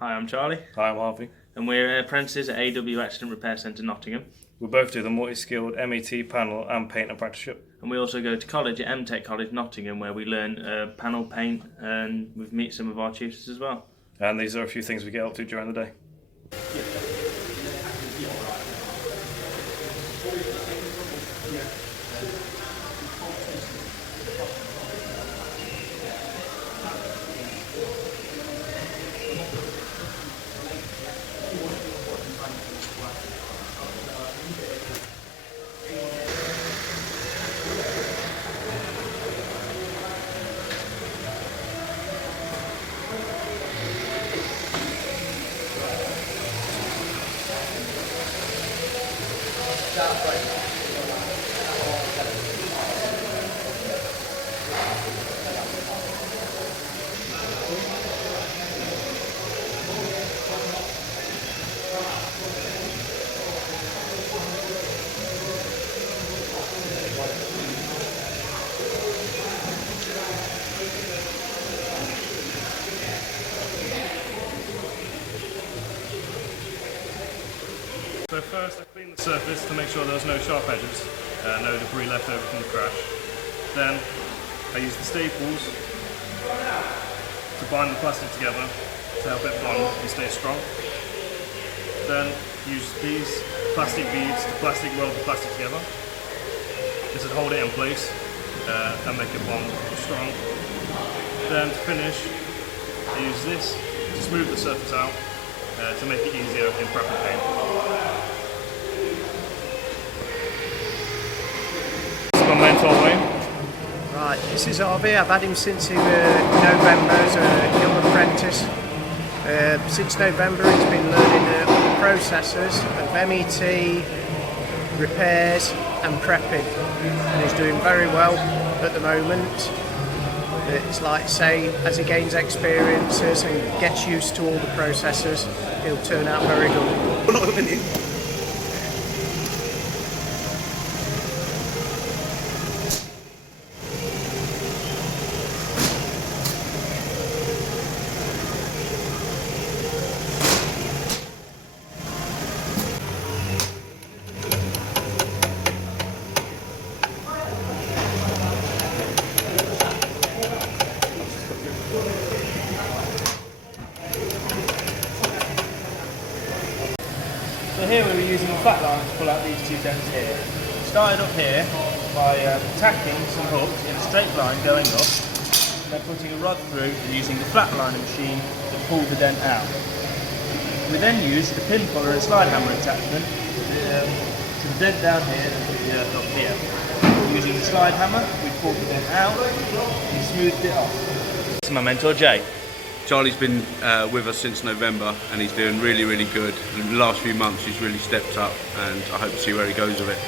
Hi, I'm Charlie. Hi, I'm Harvey. And we're apprentices at AW Accident Repair Centre, Nottingham. We both do the multi-skilled MET panel and paint apprenticeship. And we also go to college at MTech College, Nottingham, where we learn panel paint, and we've met some of our tutors as well. And these are a few things we get up to during the day. So first I clean the surface to make sure there's no sharp edges, no debris left over from the crash. Then I use the staples to bind the plastic together to help it bond and stay strong. Then use these plastic beads to plastic weld the plastic together. This would hold it in place and make it bond strong. Then to finish, I use this to smooth the surface out to make it easier in prep and paint. This is my mentor Wayne. Right, this is Harvey. I've had him since he was November as a young apprentice. Since November he's been learning all the processes of MET, repairs and prepping, and he's doing very well at the moment. It's like, say, as he gains experiences and gets used to all the processes, he'll turn out very good. So here we were using a flat line to pull out these two dents here. Started up here by tacking some hooks in a straight line going up, and then putting a rod through and using the flat liner machine to pull the dent out. We then used the pin puller and slide hammer attachment to the dent down here and put the earth up here. Using the slide hammer, we pulled the dent out and smoothed it off. This is my mentor Jay. Charlie's been with us since November and he's doing really, really good. In the last few months he's really stepped up and I hope to see where he goes with it.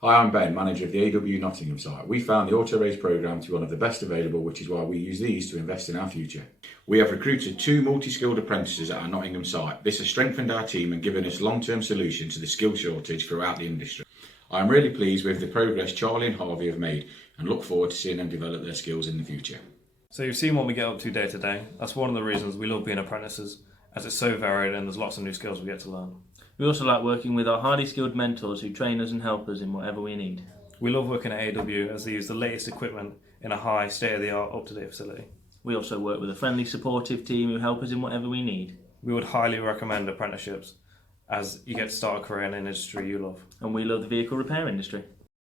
Hi, I'm Ben, manager of the AW Nottingham site. We found the Auto Race programme to be one of the best available, which is why we use these to invest in our future. We have recruited 2 multi-skilled apprentices at our Nottingham site. This has strengthened our team and given us long-term solutions to the skill shortage throughout the industry. I am really pleased with the progress Charlie and Harvey have made and look forward to seeing them develop their skills in the future. So you've seen what we get up to day to day. That's one of the reasons we love being apprentices, as it's so varied and there's lots of new skills we get to learn. We also like working with our highly skilled mentors who train us and help us in whatever we need. We love working at AW as they use the latest equipment in a high, state-of-the-art, up-to-date facility. We also work with a friendly, supportive team who help us in whatever we need. We would highly recommend apprenticeships as you get to start a career in an industry you love. And we love the vehicle repair industry.